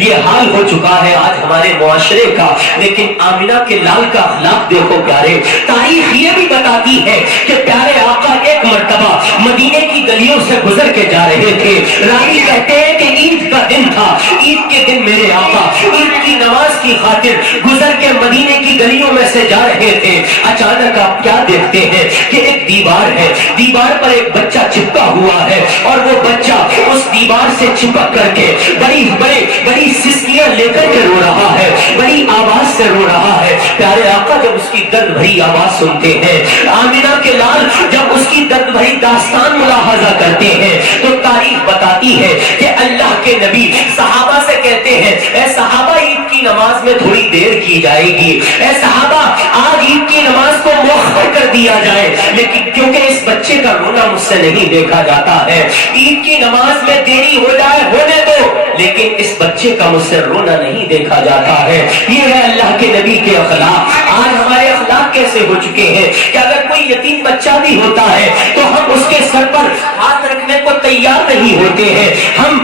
یہ حال ہو چکا ہے آج ہمارے معاشرے کا، لیکن آمنہ کے لال کا اخلاق دیکھو پیارے۔ تاریخ یہ بھی بتاتی ہے کہ پیارے آقا ایک مرتبہ مدینے کی گلیوں سے گزر کے جا رہے تھے۔ راوی کہتے ہیں کہ عید کا دن تھا، عید کے دن میرے آقا عید کی نماز کی خاطر گزر کے مدینے کی گلیوں میں سے جا رہے تھے۔ اچانک آپ کیا دیکھتے ہیں کہ ایک دیوار ہے، دیوار پر ایک بچہ چپکا ہوا ہے، اور وہ بچہ اس دیوار سے چپک کر کے بڑی سسکیاں لے کر کے رو رہا ہے، بڑی آواز سے رو رہا ہے۔ پیارے آقا جب اس کی درد بھری آواز سنتے ہیں، آمنہ کے لال جب اس کی درد بھری داستان ملاحظہ کرتے ہیں، تو تاریخ بتاتی ہے کہ اللہ کے نبی صحابہ سے کہتے ہیں، اے صحابہ عید کی نماز میں تھوڑی دیر کی جائے گی، اے صحابہ آج عید کی نماز کو مؤخر کر دیا جائے، لیکن کیونکہ اس بچے کا رونا مجھ سے نہیں دیکھا جاتا ہے، عید کی نماز میں دیری ہو جائے ہونے دو، لیکن اس بچے کا مجھ سے رونا نہیں دیکھا جاتا ہے۔ یہ ہے اللہ کے نبی کے اخلاق۔ آج ہمارے اخلاق کیسے ہو چکے ہیں کہ اگر کوئی یتیم بچہ بھی ہوتا ہے تو ہم اس کے سر پر ہاتھ رکھنے کو تیار نہیں ہوتے ہیں، ہم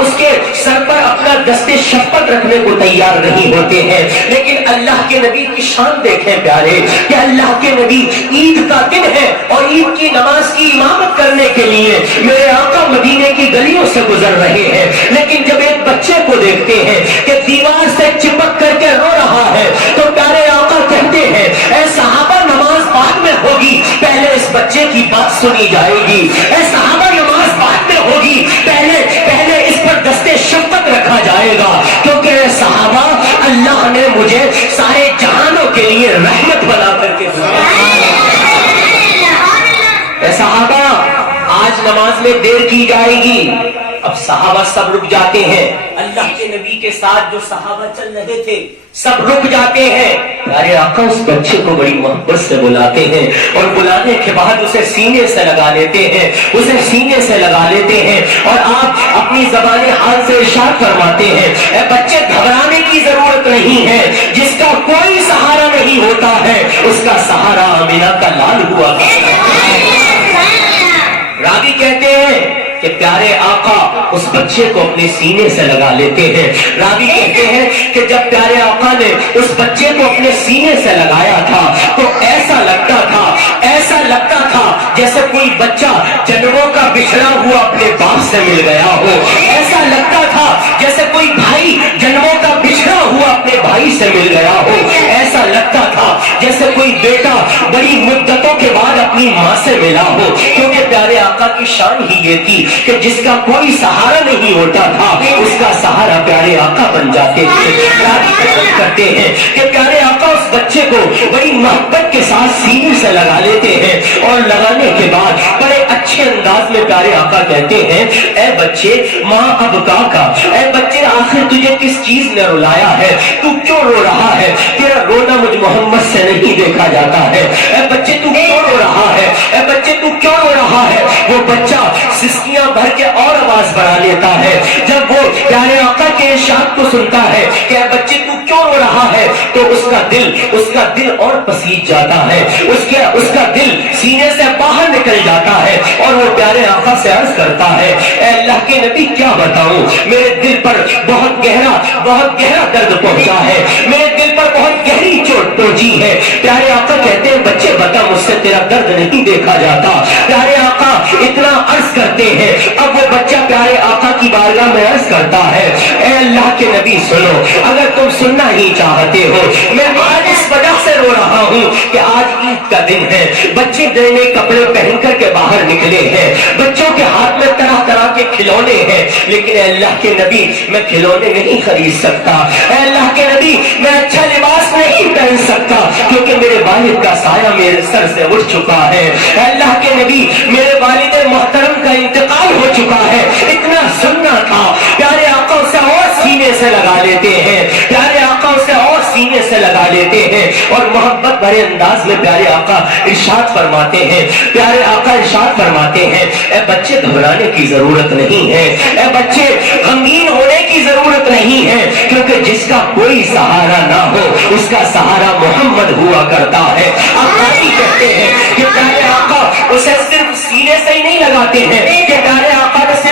اس کے سر پر اپنا دستے شفقت رکھنے کو تیار نہیں ہوتے ہیں، لیکن اللہ کے نبی کی شان دیکھیں پیارے کہ اللہ کے نبی عید کا دن ہے اور عید کی نماز کی امامت کرنے کے لیے میرے آقا مدینے کی گلیوں سے گزر رہے ہیں، لیکن جب ایک بچے کو دیکھتے ہیں کہ دیوار سے چپک کر کے رو رہا ہے تو پیارے آقا کہتے ہیں، اے صحابہ نماز بعد میں ہوگی، پہلے اس بچے کی بات سنی جائے گی، اے صحابہ نماز بعد میں ہوگی، پہلے اس پر دستے شفقت رکھا جائے گا، کیونکہ اے صحابہ اللہ نے مجھے سارے جہانوں کے لیے رحمت بنا کر کے اے صحابہ آج نماز میں دیر کی جائے گی۔ اب صحابہ سب رک جاتے ہیں، اللہ کے نبی کے ساتھ جو صحابہ چل رہے تھے سب رک جاتے ہیں۔ پیارے آقا اس بچے کو بڑی محبت سے بلاتے ہیں، اور بلانے کے بعد اسے سینے سے لگا لیتے ہیں، اور آپ اپنی زبان حال سے ارشاد فرماتے ہیں، اے بچے گھبرانے کی ضرورت نہیں ہے، جس کا کوئی سہارا نہیں ہوتا ہے اس کا سہارا آمنہ کا لال ہوا کرتا ہے۔ راوی کہتے ہیں کہ پیارے آقا اس بچے کو اپنے سینے سے لگا لیتے ہیں۔ راوی کہتے ہیں کہ جب پیارے آقا نے اس بچے کو اپنے سینے سے لگایا تھا تو ایسا لگتا تھا جیسے کوئی بچہ جنموں کا بچھڑا ہوا اپنے باپ سے مل گیا ہو، ایسا لگتا تھا جیسے کوئی بھائی جنموں کا بچھڑا ہوا اپنے بھائی سے مل گیا ہو، ایسا لگتا تھا جیسے کوئی بیٹا بڑی مدتوں کے بعد اپنی ماں سے ملا ہو، کیونکہ پیارے آقا کی شان ہی یہ تھی کہ جس کا کوئی سہارا نہیں ہوتا تھا اس کا سہارا پیارے آقا بن جاتے تھے۔ کرتے ہیں کہ پیارے آقا اس بچے کو بڑی محبت کے ساتھ سینے سے لگا لیتے ہیں، اور لگانے کے بعد بڑے اچھے انداز میں پیارے آقا کہتے ہیں، اے بچے ماں اب کا اے بچے آخر تجھے کس چیز نے رلایا ہے، تو کیوں رو رہا ہے، تیرا رونا مجھ محمد سے نہیں دیکھا جاتا ہے، اے بچے تو کیوں رو رہا ہے، اے بچے تو کیوں رو رہا ہے۔ وہ بچہ سسکیاں بھر کے اور آواز بڑھا لیتا ہے، جب وہ پیارے آقا کے ارشاد کو سنتا ہے کہ اے بچے تو کیوں رو رہا ہے، تو اس کا دل اور پسیج جاتا ہے، اس کا دل سینے سے باہر نکل جاتا ہے، اور وہ پیارے آقا سے عرض کرتا ہے، اے اللہ کے نبی کیا بتاؤں، میرے دل پر بہت گہرا درد پہنچا ہے، میرے دل پر بہت گہری چوٹ پہنچی ہے۔ پیارے آقا کہتے ہیں، بچے بتا مجھ سے تیرا درد نہیں دیکھا جاتا۔ پیارے آقا اتنا عرض کرتے ہیں، اب وہ بچہ پیارے آقا کی بارگاہ میں عرض کرتا ہے، اے اللہ کے نبی سنو، اگر تم سننا ہی چاہتے ہو، میں آج اس وجہ سے رو رہا ہوں کہ آج عید کا دن ہے، بچے نئے نئے کپڑے پہن کر کے باہر نکلے ہیں، بچوں کے ہاتھ میں طرح طرح کے کھلونے ہیں، لیکن اے اللہ کے نبی میں کھلونے نہیں خرید سکتا، اے اللہ کے نبی میں اچھا لباس نہیں پہن سکتا، کیونکہ میرے والد کا سایہ میرے سر سے اٹھ چکا ہے، اے اللہ کے نبی میرے والد محترم کا انتقال ہو چکا ہے، اتنا سننا تھا۔ پیارے آقا اسے اور سینے سے لگا لیتے ہیں، پیارے آقا اسے اور سینے سے لگا لیتے ہیں، اور محبت بھرے انداز میں پیارے آقا ارشاد فرماتے ہیں، اے بچے گھبرانے کی ضرورت نہیں ہے، اے بچے غمگین ہونے کی ضرورت نہیں ہے، کیونکہ جس کا کوئی سہارا نہ ہو اس کا سہارا محمد ہوا کرتا ہے۔ آپ کہتے ہیں کہ پیارے آقا اسے صرف سینے سے ہی نہیں لگاتے ہیں، کہ پیارے آقا نے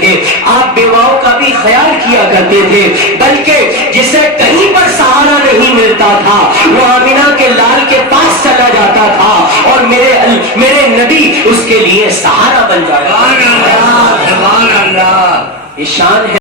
تھے، آپ بیواؤں کا بھی خیال کیا کرتے تھے، بلکہ جسے کہیں پر سہارا نہیں ملتا تھا وہ آمنہ کے لال کے پاس چلا جاتا تھا اور میرے نبی اس کے لیے سہارا بن جاتا تھا۔ سبحان اللہ، یہ شان ہے